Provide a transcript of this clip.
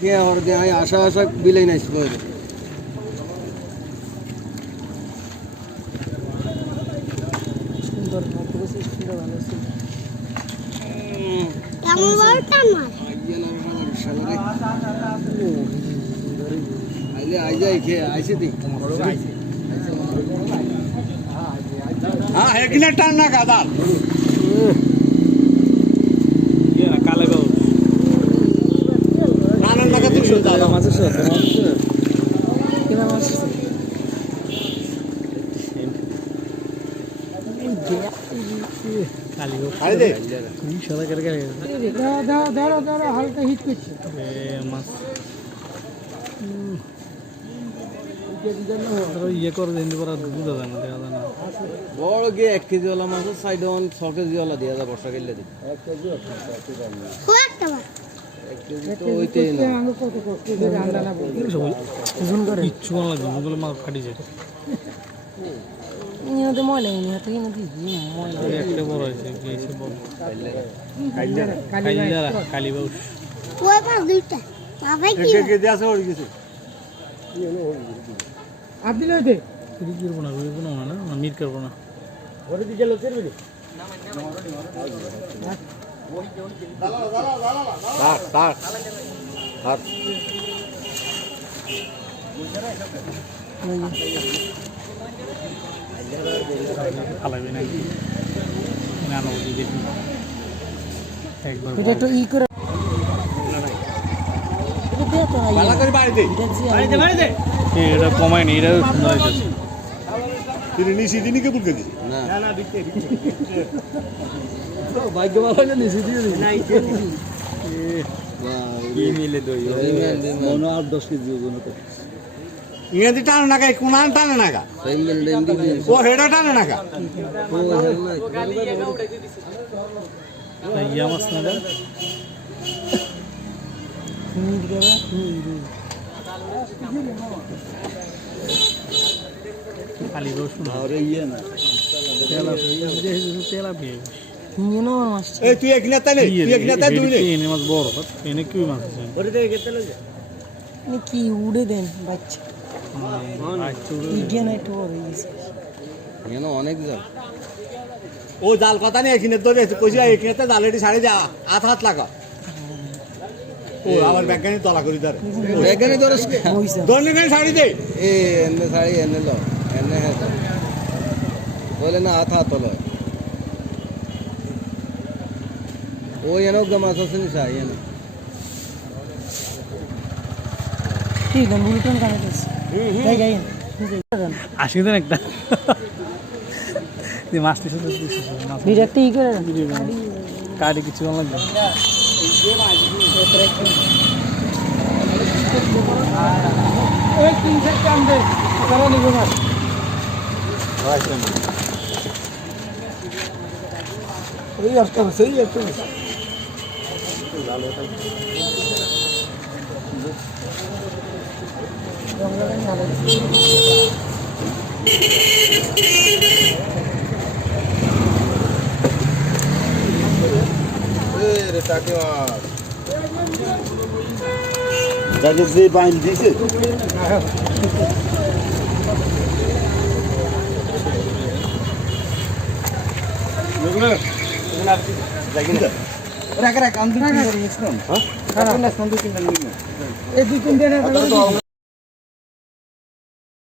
কে আর দে I আশা আশা বিলাই nice করে সুন্দর পরিবেশ সুন্দর ভালো ছিল। কেমন বড় টান মার আইলে আই যাই খে আইছে দি। হ্যাঁ এখানে টান না গাদার। ধরো ধরো হালকা ইয়ে করে দিন পর বুঝা যায় যায় এক কেজি ওলা মাছ সাইড অন ছ কেজি ওলা দিয়া যা বর্ষা গেলে দি খুব একটা বার এক কেজি তো হইতেই না আমি কত কষ্ট করে রান্না না বলি ওজন করে কিচ্ছু লাগবে মাছ ফাটি যায় ইনাতে ময়লা ইনি হাতে ইনাতে ময়লা এই একটা বড় হয়েছে কি হয়েছে বড় কালি কালি কালি বাবু ওই পাশ দুইটা বাবাই কি কে কে দিয়ে আছে ওর কিছু আপনি লইতে ফ্রি করব না করব না না না মিট করব না তার ফালাবি নাকি একবার একটু ই করে এটা কমায় নি এটা সুন্দর হয়েছে তিনি নিশি কে না ভাগ্য ভালো দিয়ে মিলে দই। মনে আট দশ কেজি ওজন ইংরেজি টানে না গাই কোন টানে না দি ও হেডা ইয়া খালি ইয়ে না তেলা তেলা পেয়ে নিয়ে নাও মাছ এই তুই এক নেতা নেই তুই এক নেতা তুই নেই মাছ বড় এনে কি মাছ আছে আপনি কি উড়ে দেন বাচ্চা অনেক যায় ও জাল কথা নেই এখানে ধরে কইছি এখানে তো জালেটি ছাড়ি যা হাত হাত লাগা। ও আবার ব্যাগানি তলা করি ধরে। এখানে ধরস হইছে দোনে নেই ছাড়ি দে। এ এনে শাড়ি এনে লো এনে হে। তো বলে না হাত হাত হলো ওই এনে গমাস আছে নি সাই এনে। ঠিক আছে বুলটন গাই আসি দেন একটা দিয়ে মাছ দিছে তো দিছে। মাছ একটা ই করে দেন কিছু লাগবে এই এই একটা সেই রে টাকে যাকে যে বাইল দিছে রাখ রাখ আমি দুই নিয়েছিলাম হ্যাঁ এই দুই তিনটা না